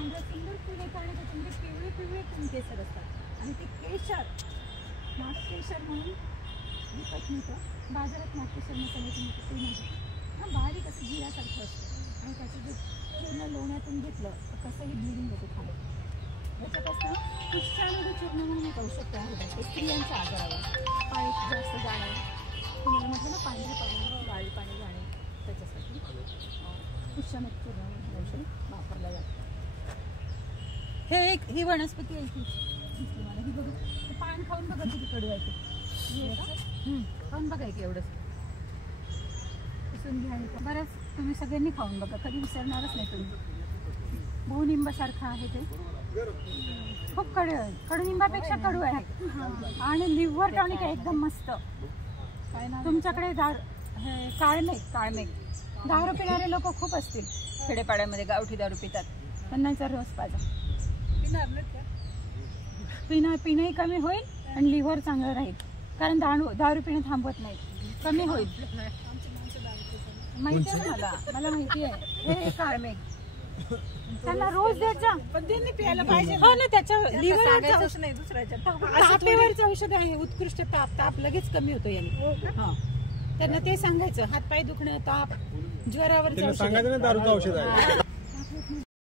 पांढरं सुंदर फुल येतं आणि त्याच्यामध्ये पिवळे पिवळे केसर असतात आणि ते केशर नागकेशर म्हणून विकत मिळतं बाजारात. नागकेशर मसाल्याचं मिळतं ते नाही. हा बारीक असं जिऱ्यासारखं असतं आणि त्याचं जे चूर्ण लोण्यातून घेतलं तर कसंही ब्लिडिंग होते खाली. याच्यात असतं पुष्टामध्ये चूर्ण म्हणून एक औषध तयार होतं ते स्त्रियांच्या आजारावर. पाय जास्त जाणे, तुम्हाला म्हटलं ना पांढरे पाणी काळे पाणी जाणे, त्याच्यासाठी पुष्टामध्ये चूर्ण म्हणून औषध वापरलं जातं. हे एक ही वनस्पती आहे तुम्हाला ही बघा. ते पान खाऊन बघा किती कडू आहे ते. खाऊन बघा की एवढंच पुसून घ्या. बरंच तुम्ही सगळ्यांनी खाऊन बघा, कधी विसरणारच नाही तुम्ही. बहुनिंबासारखं आहे ते, खूप कडू आहे. कडुनिंबापेक्षा कडू आहे आणि लिव्हर टॉनिक आहे एकदम मस्त. तुमच्याकडे काळमेघ दारू पिणारे लोक खूप असतील खेडेपाड्यामध्ये, गावठी दारू पितात, त्यांना रोज पाजा. पिणंही कमी होईल आणि लिव्हर चांगलं राहील, कारण दारू पिणं थांबवत नाही, कमी होईल. माहिती आहे मला माहिती आहे. हे काळमेघ त्यांना रोज द्यायचा, पण त्यांनी प्यायला पाहिजे. हो ना, त्याच्या लिव्हरवरचं नाही, दुसऱ्याच्या तापेवरचं औषध आहे. उत्कृष्ट ताप लगेच कमी होतो याने. हा, त्यांना ते सांगायचं. हातपाय दुखणं, ताप, ज्वरावर सांगायचं ना दारूचं औषध आहे.